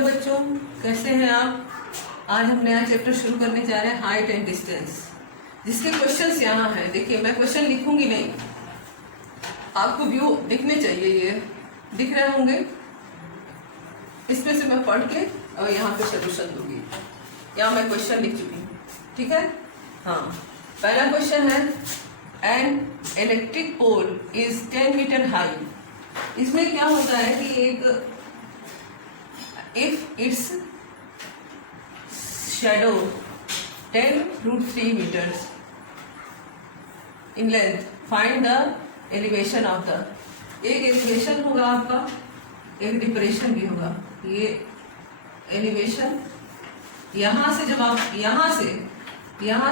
Hello बच्चों, कैसे हैं आप। आज हम नया चैप्टर शुरू करने जा रहे हैं, हाइट एंड डिस्टेंस, जिसके क्वेश्चंस यहाँ हैं। देखिए, मैं क्वेश्चन लिखूंगी नहीं, आपको व्यू दिखने चाहिए, ये दिख रहे होंगे। इसमें से मैं पढ़ के और यहाँ पे सोल्यूशन दूंगी। यहाँ मैं क्वेश्चन लिख चुकी हूँ, ठीक है। हाँ, पहला क्वेश्चन है, an electric pole is 10 metre high. इसमें क्या होता है कि एक if its shadow 10√3 meters in length, find the elevation of the। एक एलिवेशन होगा आपका, एक डिप्रेशन भी होगा। ये एलिवेशन यहाँ से, जब आप यहाँ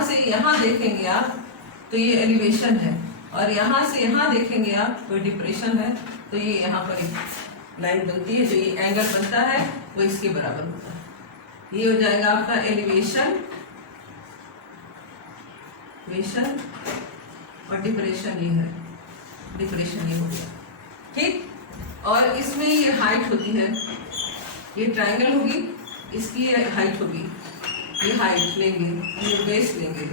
से यहाँ देखेंगे आप तो ये एलिवेशन है, और यहाँ से यहाँ देखेंगे आप तो डिप्रेशन है। तो ये यहाँ पर लाइन बनती है, जो ये एंगल बनता है वो इसके बराबर होता है। ये हो जाएगा आपका एलिवेशन और डिप्रेशन, ये है डिप्रेशन, ये हो गया, ठीक। और इसमें ये हाइट होती है, ये ट्रायंगल होगी, इसकी ये हाइट होगी, ये हाइट लेंगे, ये बेस लेंगे।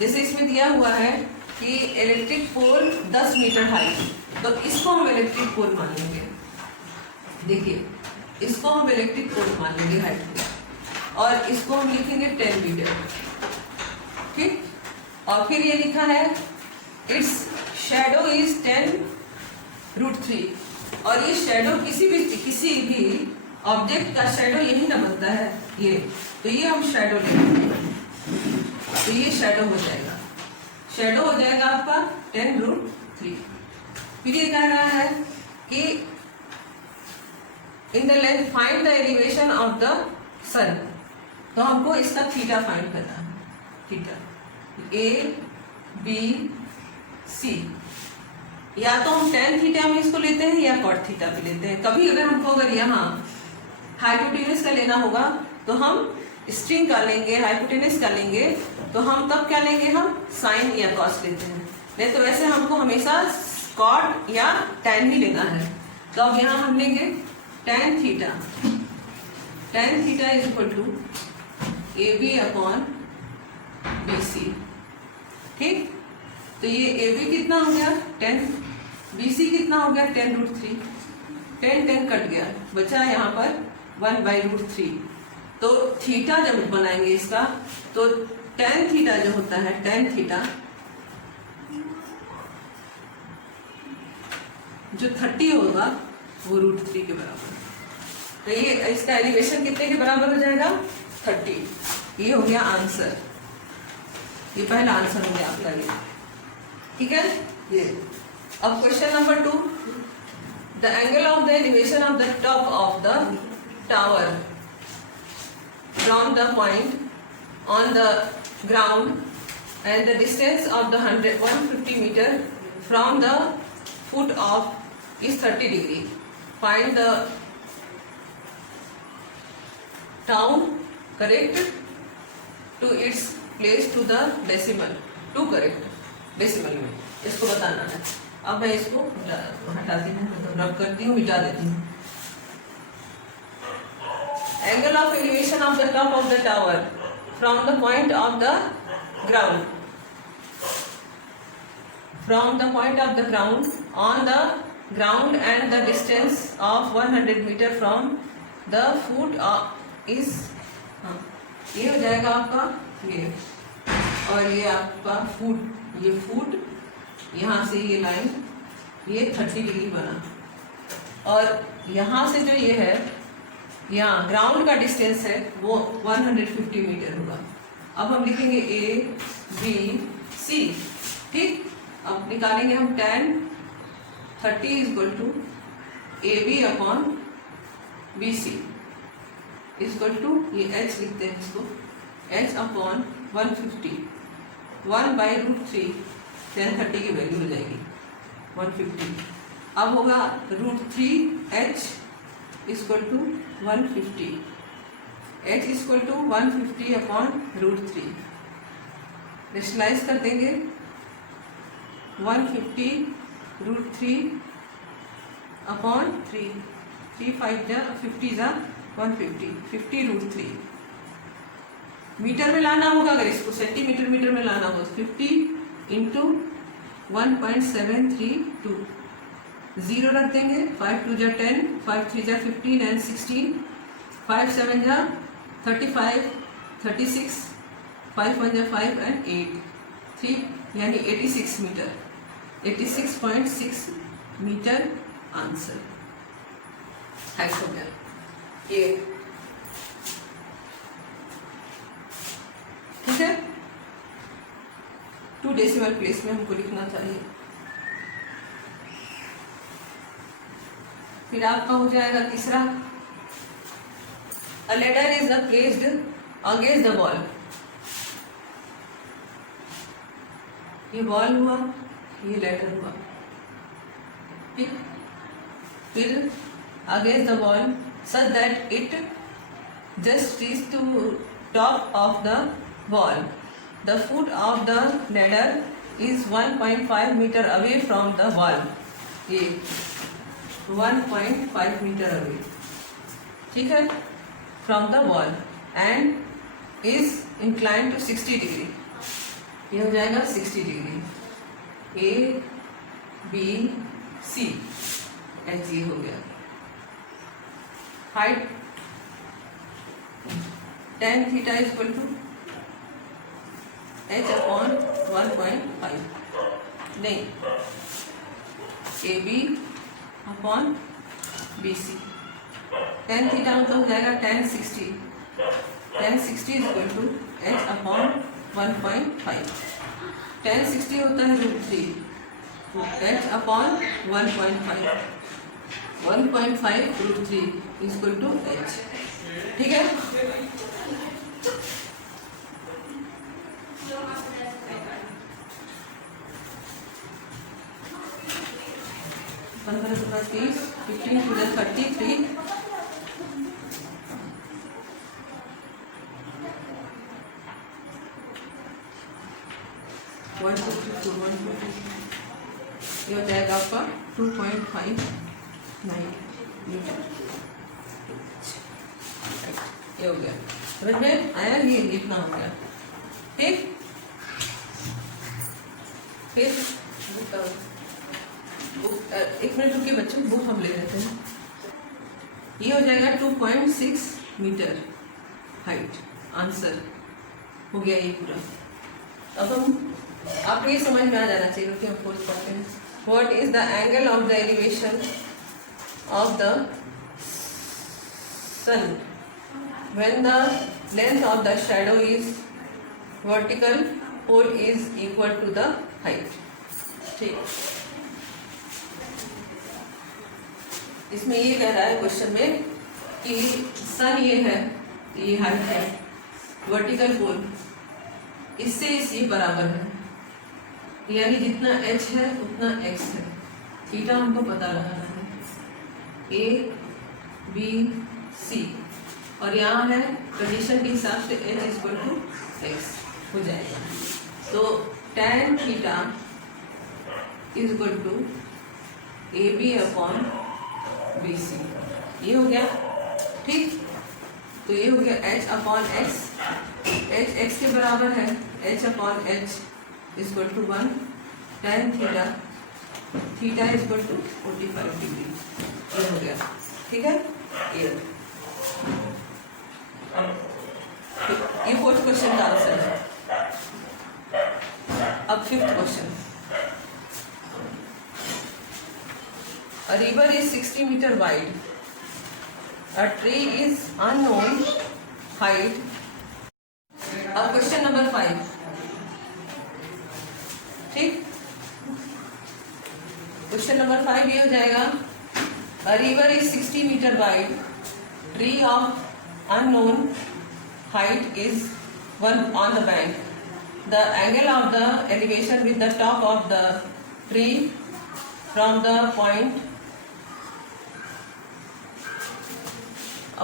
जैसे इसमें दिया हुआ है कि इलेक्ट्रिक पोल 10 मीटर हाइट, तो इसको हम इलेक्ट्रिक पोल मान लेंगे। देखिए, इसको हम इलेक्ट्रिक पोल मान लेंगे हाइट को, और इसको हम लिखेंगे 10 मीटर, ठीक। और फिर ये लिखा है इट्स शैडो इज 10√3, और ये शैडो किसी भी ऑब्जेक्ट का शैडो यही ना बनता है, ये तो ये हम शैडो लेंगे, तो ये शैडो हो जाएगा आपका 10√3। फिर ये कह रहा है कि in the length find the elevation of the sun. तो हमको इसका थीटा फाइंड करना है, थीटा ABC। या तो हम tan थीटा में इसको लेते हैं या cot थीटा भी लेते हैं। कभी अगर यहाँ हाइपोटेनस का लेना होगा तो हम स्ट्रिंग का लेंगे, हाइपोटेनस का लेंगे, तो हम तब क्या लेंगे, हम साइन या कॉस लेते हैं। नहीं तो वैसे हमको हमेशा cot या tan ही लेना है। तो अब यहाँ हम लेंगे tan theta is equal to AB/BC, ठीक। तो ये AB कितना हो गया 10, BC कितना हो गया 10√3, 10 कट गया, बचा यहाँ पर 1/√3। तो थीटा जब बनाएंगे इसका, तो tan थीटा जो होता है, tan थीटा जो 30 होगा वो √3 के बराबर। तो ये इसका एलिवेशन कितने के बराबर हो जाएगा 30। ये हो गया आंसर, ये पहला आंसर हो गया आपका, ये ठीक है। ये अब question number 2, the angle of the elevation of the top of the tower from the point on the ground and the distance of the 150 metre from the foot of is 30 degree. Find the town correct to its place to the decimal, to correct decimal में इसको बताना है। अब मैं इसको हटाती हूँ, मतलब रब करती हूँ, मिटा देती हूँ। Angle of elevation of the top of the tower from the point of the ground, from the point of the ground on the ground and the distance of 100 meter from the foot is, ये हो जाएगा आपका ये, और ये आपका foot, ये foot, यहाँ से ये लाइन, ये 30 डिग्री बना, और यहाँ से जो ये है, यहाँ ग्राउंड का डिस्टेंस है वो 150 मीटर होगा। अब हम लिखेंगे ABC, ठीक। अब निकालेंगे हम tan 30 is equal to AB/BC is equal to, ये H लिखते हैं इसको, H/150, 1/√3, tan 30 की वैल्यू हो जाएगी 150। अब होगा √3H is equal to 150, H is equal to 150/√3। Rationalise कर देंगे, 150√3/3, 3 5 50 150, 50√3 मीटर में लाना होगा। अगर इसको सेंटीमीटर में लाना हो तो 50 इंटू 1.732, 0 रख देंगे। 5 2 जा 10, 5 3 जा 15 एंड 16, 5 7 जा 35, 36, 5 1 जा 5 एंड 8, 3 यानी 86 मीटर, 86.6 मीटर आंसर हाइट हो गया। ये ठीक है, 2 डेसिमल प्लेस में हमको लिखना चाहिए। फिर आपका हो जाएगा तीसरा, a ladder is placed against the wall. ये वॉल हुआ, ये लेटर हुआ, ठीक। फिर against the wall such that it just reaches to top of the wall. The foot of the ladder is 1.5 meter away from the wall. ये 1.5 meter away, ठीक है, from the wall and is inclined to 60 degree. ये हो जाएगा 60 degree. A B C H ये हो गया। Height tan theta is equal to h upon 1.5, नहीं AB upon BC। tan theta मतलब हो जाएगा tan 60, tan 60 is equal to h upon 1.5। tan 60 होता है √3, तो h upon 1.5, 1.5 √3 is equal to h, ठीक है। पंद्रह 30, 15 टू 33, 152, 152 ये हो जाएगा आपका 2.59 मीटर। ये हो गया, समझ में आया, ये लिखना हो गया, ठीक। फिर बुक 1 मिनट रुकिए बच्चों, बुक हम ले लेते हैं। ये हो जाएगा 2.6 मीटर हाइट, आंसर हो गया ये पूरा। अब हम आपको ये समझ में आ जाना चाहिए कि हम फोर्थ पढ़ते हैं। What is the angle of the elevation of the sun when the length of the shadow is vertical, pole is equal to the height, ठीक। इसमें ये कह रहा है क्वेश्चन में कि सन ये है, ये हाइट है, वर्टिकल पोल इससे ये बराबर है, यानी जितना h है उतना x है। थीटा हमको पता लगाना है, A B C, और यहाँ है कंडीशन के हिसाब से h is equal to x हो जाएगा। तो tan theta is equal to AB upon BC, ये हो गया, ठीक। तो ये हो गया h upon x, h x के बराबर है, h upon h is equal to 1, tan theta, theta is equal to 45 degree, ये हो गया, ठीक है। ये फोर्थ क्वेश्चन का आंसर है। अब fifth question, a river is 60 metre wide, a tree is unknown height. अब क्वेश्चन नंबर 5, ठीक। क्वेश्चन नंबर 5 ये हो जाएगा, a river is 60 metre wide, tree of unknown height is 1 on the bank. The angle of the elevation with the top of the tree from the point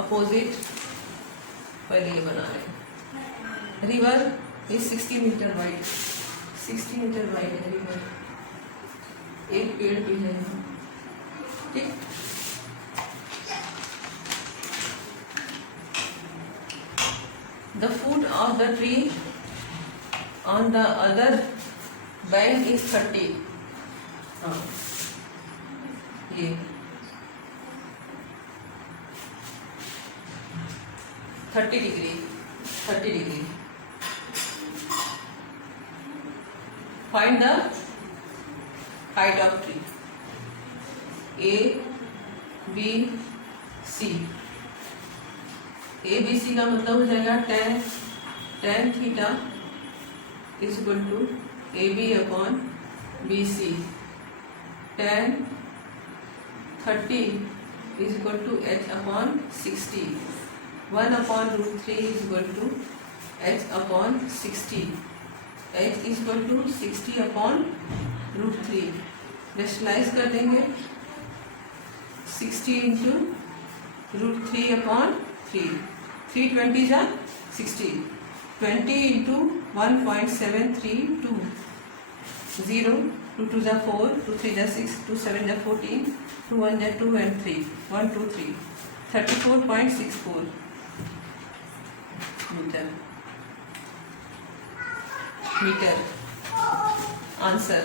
opposite, पहले ये बना रहे। River is 60 meter wide, 60 meter wide है river, एक पेड़ भी है, ठीक। the foot of the tree on the other bank is 30. हाँ ये 30 degree 30 degree. Find the height of tree. A, B, C. A, B, C का मतलब हो जाएगा tan theta is equal to AB upon BC. tan 30 is equal to H upon 60. 1 upon root 3 is equal to H upon 60. H is equal to 60 upon root 3. Rationalise कर देंगे 60 into root 3 upon 3. 320 जा 60. 20 into 1.732. 0 2 2 जा 4 2 3 जा 6 2 7 जा 14 2 1 जा 2 and 3 1 2 3 34.64 metre. Answer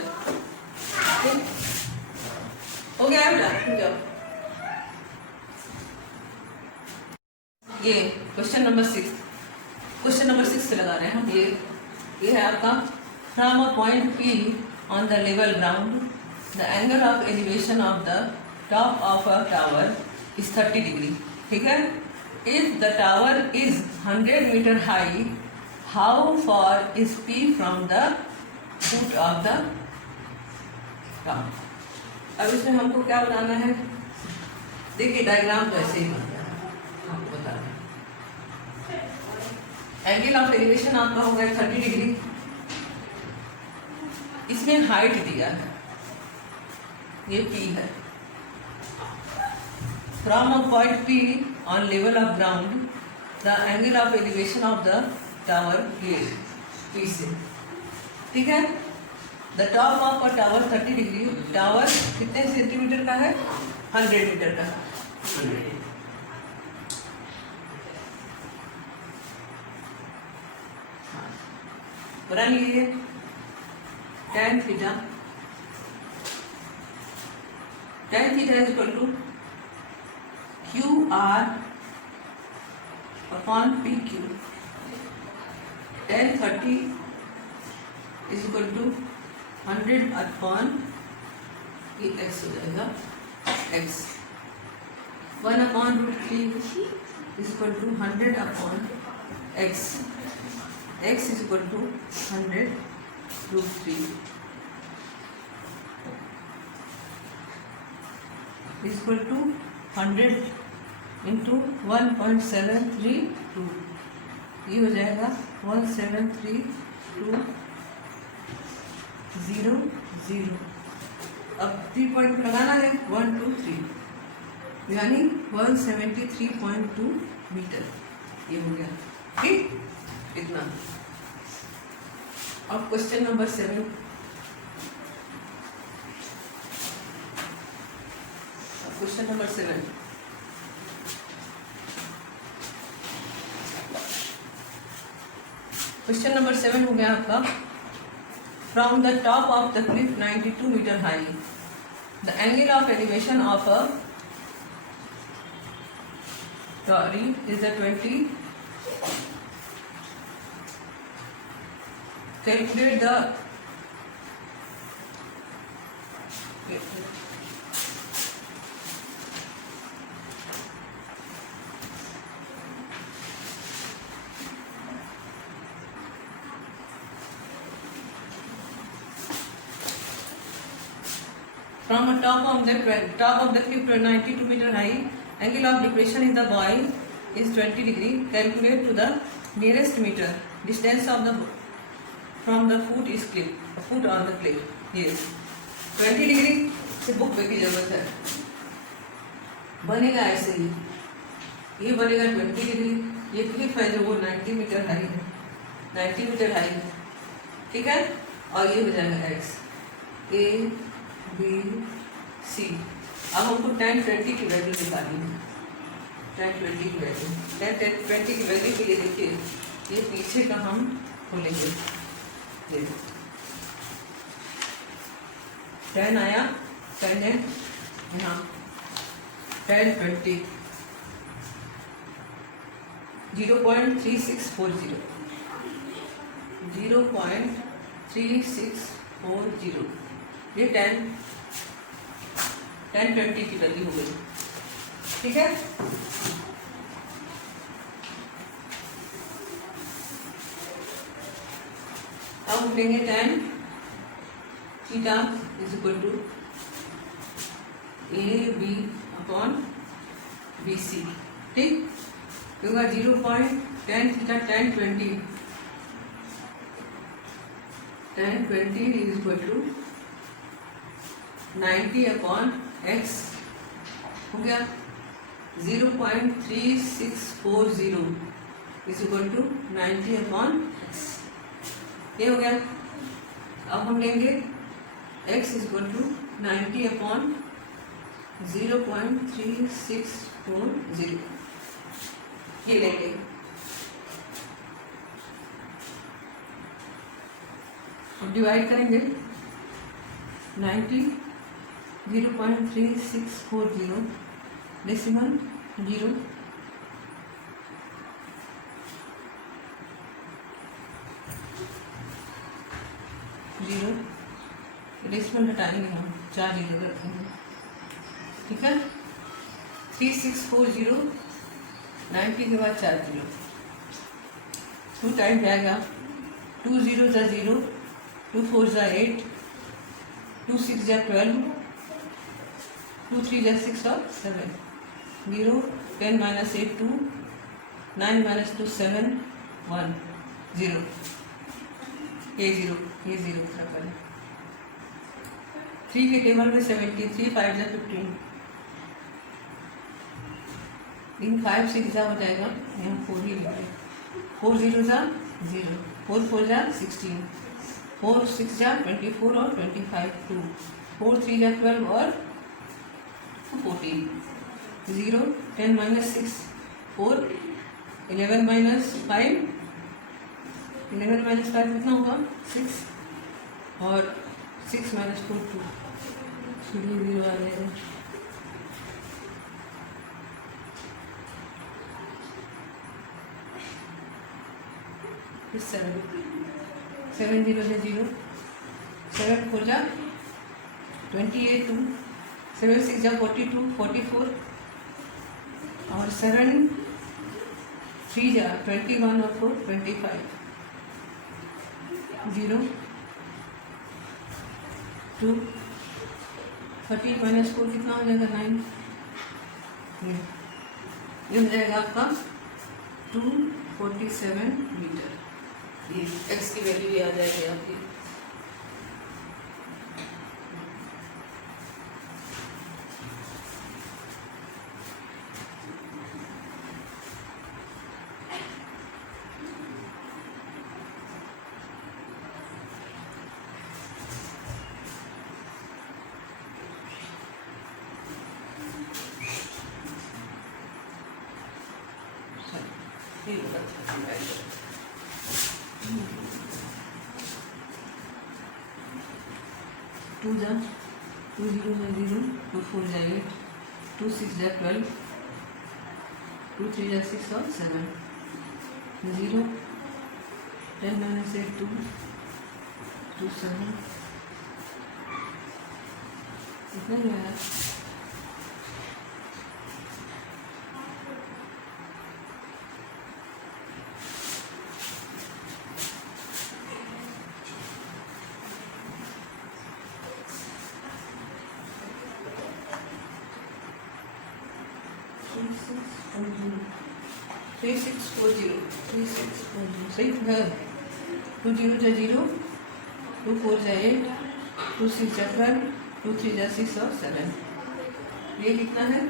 हो गया है बेटा. जाओ ये क्वेश्चन नंबर 6. क्वेश्चन नंबर 6 से लगा रहे हैं हम. ये है आपका from a point P on the level ground the angle of elevation of the top of a tower is 30 degree. ठीक है. If the tower is 100 metre high, how far is P from the foot of the tower. अब इसमें हमको क्या बताना है. देखिए diagram तो ऐसे ही बन रहा है. आपको बता रहे एंगल ऑफ एलिवेशन आपका होगा 30 डिग्री. इसमें हाइट दिया है, ये P है. From a point P on level of ground the angle of elevation of the tower ये P से. ठीक है. The top of a tower 30 degree. Tower कितने सेंटीमीटर का है. 100 मीटर का. बना लीजिए. tan theta is equal to QR upon PQ. tan 30 is equal to 100 upon ये x हो जाएगा x. 1 upon root 3 is equal to 100 upon x. x is equal to 100 root 3 is equal to 100 into 1.732. ये हो जाएगा 17320. अब 3 point लगाना है 1 2 3 यानी 173.2 मीटर. ये हो गया. ठीक. इतना. अब question number 7. Question number 7. Question number 7 हो गया आपका. From the top of the cliff 92 metre high the angle of elevation of a tower is the 20. Calculate the from a top of the cliff to 92 meter high, angle of depression in the buoy is 20 degree. Calculate to the nearest meter distance of the from the foot is cliff, foot on the cliff. Yes, 20 degree से book पे की जरूरत है. बनेगा ऐसे ही. ये बनेगा 20 degree. ये क्लिफ है जो वो 90 मीटर हाई है. 90 मीटर हाई है. ठीक है. और ये हो जाएगा x. A B C. अब हमको tan 20 की वैल्यू निकालनी है. tan 20 की वैल्यू. tan 20 की वैल्यू के लिए देखिए ये पीछे का हम खोलेंगे। देखो 10 आया, 10 है यहाँ, 10 20 0.3640 0.3640 ये 10 की वैल्यू हो गई। ठीक है, अब हम लेंगे 10 theta is equal to AB upon BC। ठीक, होगा 0.10 theta 10 20 is equal to 90 upon x हो गया 0.3640 is equal to 90 upon x। ये हो गया। अब हम लेंगे x is equal to 90 upon 0.3640 ये लेंगे। अब डिवाइड करेंगे 90 0.3640 डेसिमल 0 डेसिमल हटाएंगे हम, 4 0 रखेंगे। ठीक है, 3640 90 के बाद 4 0, 2 टाइम जाएगा, 2 0 जा 0, 2 4 जा 8, 2 6 जा 12, 2 3 जा 6 और 7, 0 10 minus 8 2, 9 minus 2 7 1 0, ये 0 तरह करें। 3 के टेबल में 73, 5 जा 15, इन 5 6 जा हो जाएगा, यहाँ 4 ही लिखे, 4 0 जा 0, 4 4 जा 16, 4 6 जा 24 और 25 2, 4 3 जा 12 और 14, 0 10 minus 6 4, 11 minus 5 कितना होगा 6 और 6 minus 4 2, 0 आ जाएगा। फिर 7 0 से 0, 7 4 जा 28 2, 7 6 जा 42 44 और 7 3 जा 21 और 4 25, 0 2 13 minus 4 कितना हो जाएगा 9, ये हो जाएगा आपका 247 मीटर। ये x की वैल्यू ये आ जाएगी आपकी। टू जा 2 0 जा 0, 2 4 जा 8, 2 6 जा 12, 2 3 जा 6 और 7, 0 10 minus 8 2, 2 7 इतना ही आया। थ्री सिक्स फोर जीरो सही है। 2 0 जा 0, 2 4 जा 8, 2 6 जा 12, 2 3 जा 6 और 7, ये कितना है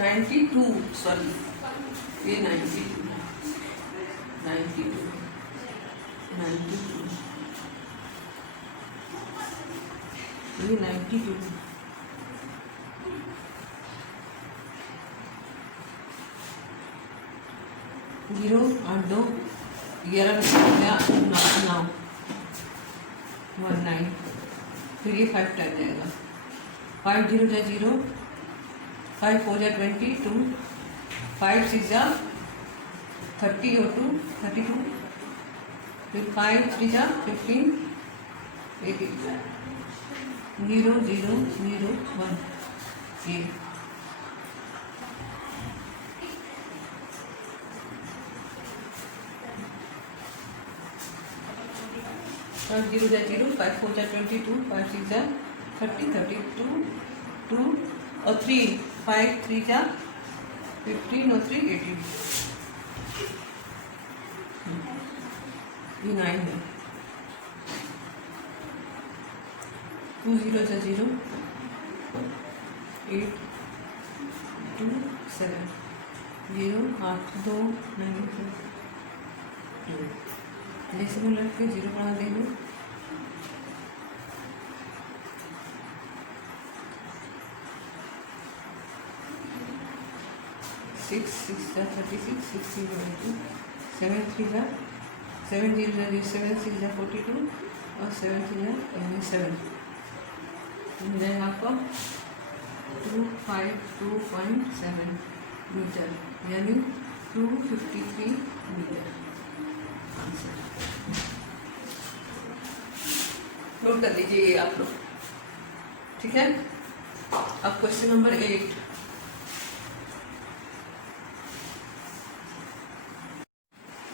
92, सॉरी ये 92 ये 92 0 0 8 2 11 हो गया 9 1 9, फिर ये 5 टाइम जाएगा, 5 0 जा 0, 5 4 जा 20 2, 5 6 जा 30 और 2 32, फिर 5 3 जा 15 18, 0 0 0 1 ये 5 0 जा 0, 5 4 जा 22, 5 6 जा 30 32 2 और 3, 5 3 जा 15 और 3 18, ये 9 है, 2 0 जा 0, 8 2 7 0 8 2 9 2, डेसिमल रख के 0 बढ़ा देंगे, 6 6 जा 36, 6 3 जा 2, 7 3 जा 7 0 जा 7 6 जा 42 और 7 3 जा 7, मिल जाएगा आपको 252.7 मीटर, यानी 253 मीटर आंसर। नोट कर लीजिए ये आप लोग, ठीक है। अब क्वेश्चन नंबर 8,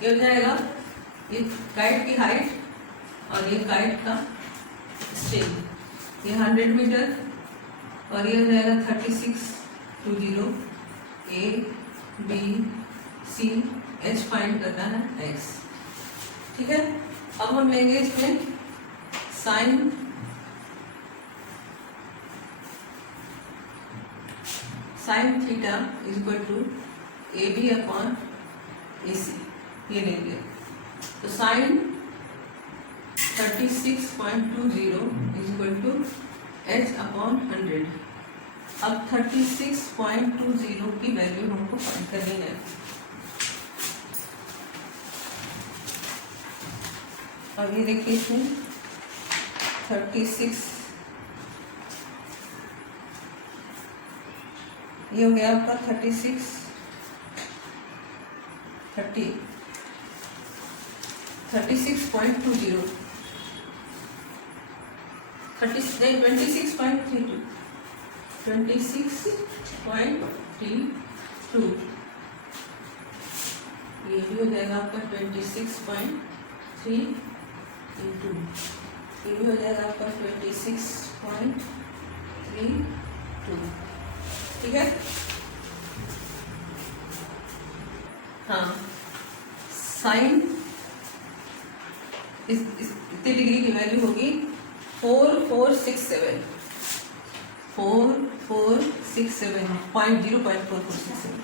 ये हो जाएगा, ये काइट की हाइट और ये काइट का स्ट्रेन, ये 100 मीटर और ये हो जाएगा 36 20, A B C H find करना है X, ठीक है। अब हम लेंगे इसमें sine theta is equal to AB upon AC, ये लेंगे तो sine 36.20 is equal to H upon 100। अब 36.20 की वैल्यू हमको फाइंड करनी है। अब ये देखिए इसमें 36, ये हो गया आपका 36 30 36.20 26.32 26.32, ये भी हो जाएगा आपका 26.3 इंटू, ये भी हो जाएगा आपका 26.32, ठीक है। हाँ, साइन इतने डिग्री की वैल्यू होगी 4467 0.4467,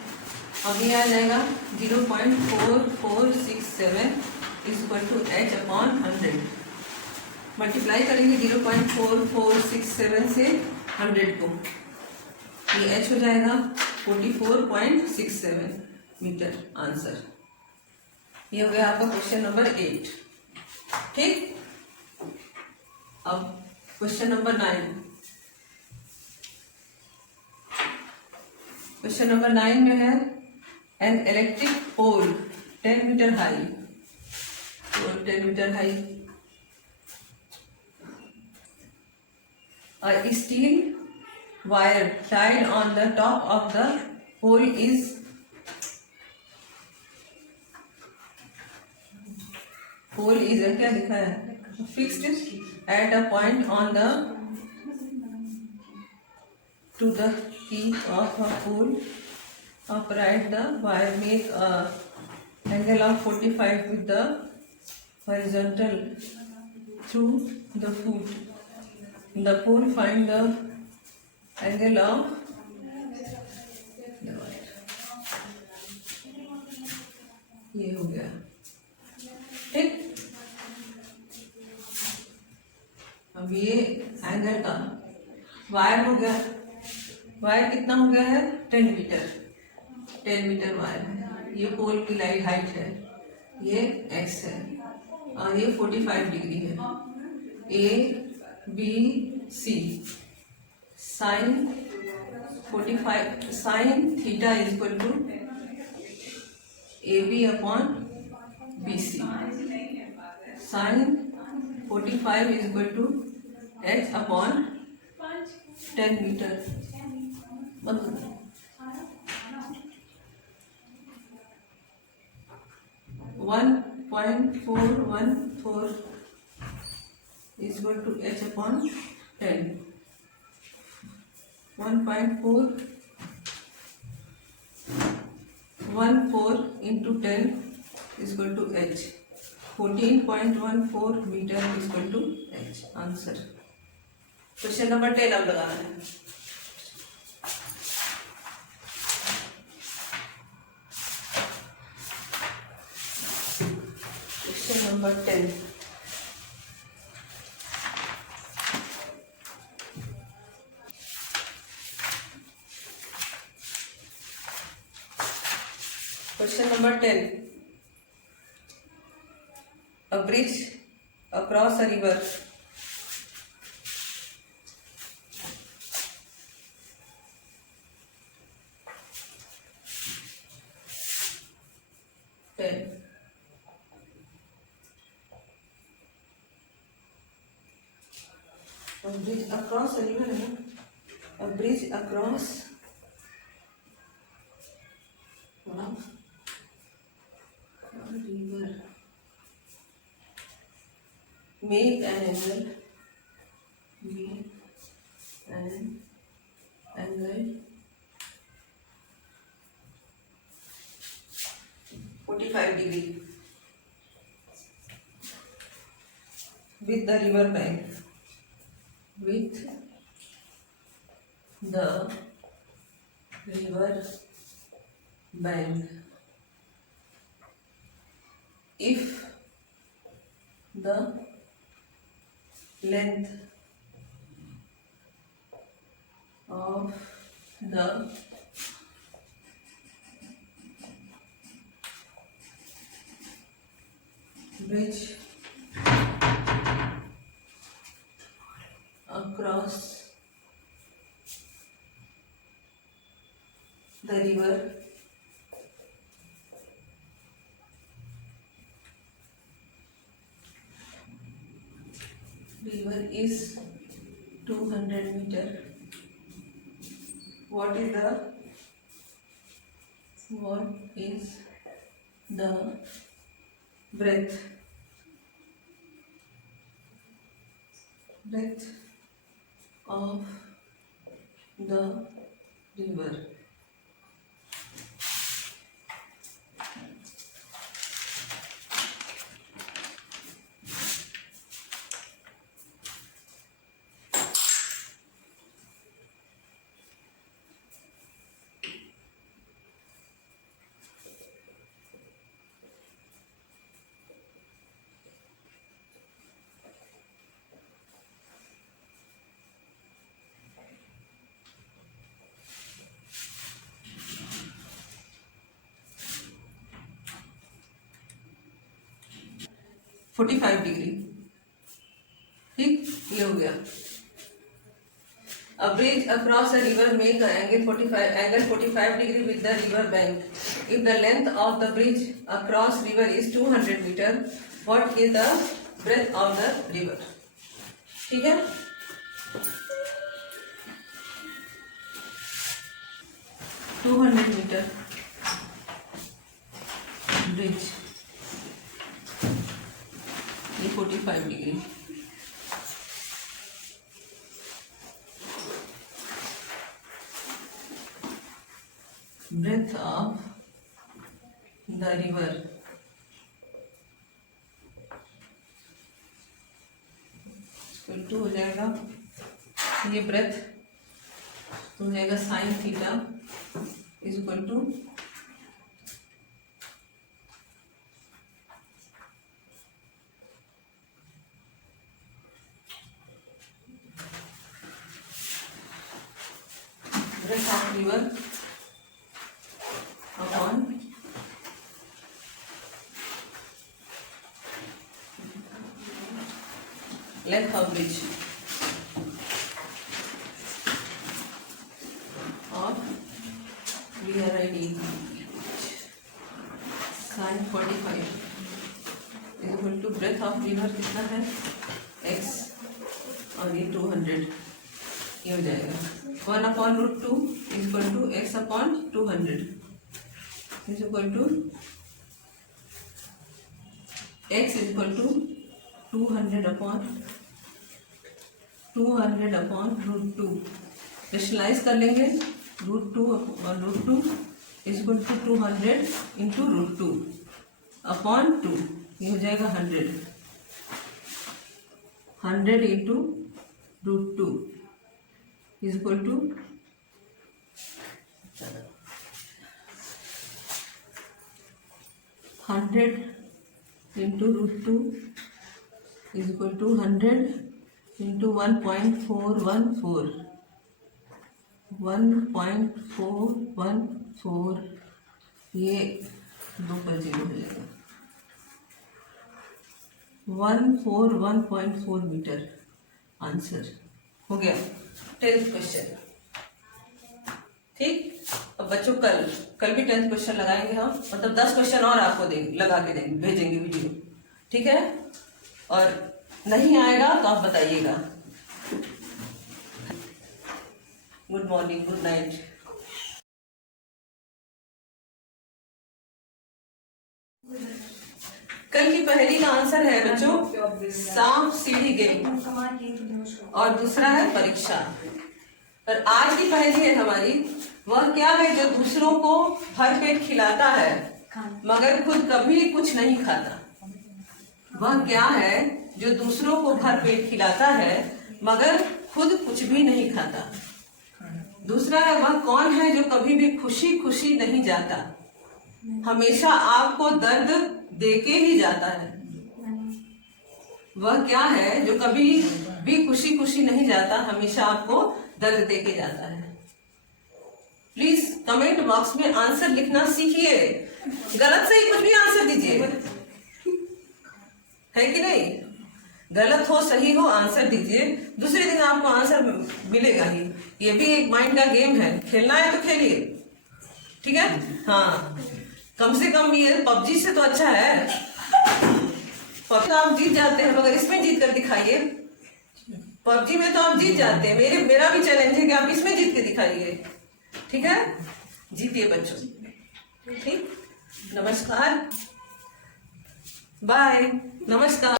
अब ये आ जाएगा 0.4467 is equal to H upon 100, multiply करेंगे 0.4467 से 100 को, ये H हो जाएगा 44.67 मीटर आंसर। ये हो गया आपका क्वेश्चन नंबर 8, ठीक। अब क्वेश्चन नंबर 9, क्वेश्चन नंबर 9 में है an electric pole 10 metre high, 10 metre high, a steel wire tied on the top of the pole is क्या लिखा है, fixed at a point on the to the key of a pole upright, the wire make a angle of 45 with the horizontal through the foot. The pole find the angle of ये हो गया, ठीक। अब ये angle का wire हो गया, wire कितना हो गया है 10 मीटर, 10 मीटर वायर है। ये पोल की लाइट हाइट है, ये एक्स है और ये 45 डिग्री है। A B C sine 45 sine theta is equal to A B upon B C. Sine 45 is equal to H upon 10 metre. 1.414 is equal to h upon 10. 1.414 into 10 is equal to h. 14.14 meter is equal to h. Answer. Question number 10 अब लगाना है। Question number 10. Question number 10. A bridge across a river a bridge across a river है, a bridge across a river make an angle 45 degree with the river bank. With the river bank. If the length of the bridge across the river is 200 meter. What is the breadth of the river? (45 degree). ठीक, ये हो गया। A bridge across a river make angle 45 degree with the river bank. If the length of the bridge across river is 200 meter, what is the breadth of the river? ठीक है, 200 meter bridge, ये 45 degree. breadth of the river equal to हो जाएगा, ये breadth तो हो जाएगा sine theta is equal to breadth of river upon length of bridge of VRID sin 45 equal to breadth of river कितना है x और ये 200, ये हो जाएगा 1/√2 equal to x/200 is equal to x is equal to 200/√2 rationalise कर लेंगे। √2 और √2 इज इक्वल टू 200 इंटू √2/2 ये हो जाएगा 100 into √2 is equal to 100 into √2 is equal to 100 into 1.414 ये 2 पर 0 हो जाएगा 141.4 मीटर। आंसर हो गया 10th क्वेश्चन। ठीक, अब बच्चों कल भी 10th क्वेश्चन लगाएंगे हम, मतलब 10 क्वेश्चन और आपको लगा के देंगे, भेजेंगे वीडियो। ठीक है, और नहीं आएगा तो आप बताइएगा। Good morning, good night. कल की पहेली का आंसर है बच्चों सांप सीढ़ी गेम, और दूसरा है परीक्षा। और आज की पहेली है हमारी, वह क्या है जो दूसरों को भर पेट खिलाता है मगर खुद कभी कुछ नहीं खाता। वह क्या है जो दूसरों को भर पेट खिलाता है मगर खुद कुछ भी नहीं खाता। दूसरा है, वह कौन है जो कभी भी खुशी खुशी नहीं जाता, हमेशा आपको दर्द देके ही जाता है। वह क्या है जो कभी भी खुशी खुशी नहीं जाता, हमेशा आपको दर्द देके जाता है। प्लीज कमेंट बॉक्स में आंसर लिखना सीखिए, गलत सही कुछ भी आंसर दीजिए, है कि नहीं? गलत हो सही हो आंसर दीजिए, दूसरे दिन आपको आंसर मिलेगा ही। ये भी एक माइंड का गेम है, खेलना है तो खेलिए। ठीक है, हाँ, कम से कम ये पबजी से तो अच्छा है। पबजी आप जीत जाते हैं, मगर इसमें जीत कर दिखाइए। पबजी में तो आप जीत जाते हैं, मेरा भी चैलेंज है कि आप इसमें जीत के दिखाइए। ठीक है, जीतिए बच्चों। ठीक, नमस्कार, बाय, नमस्कार।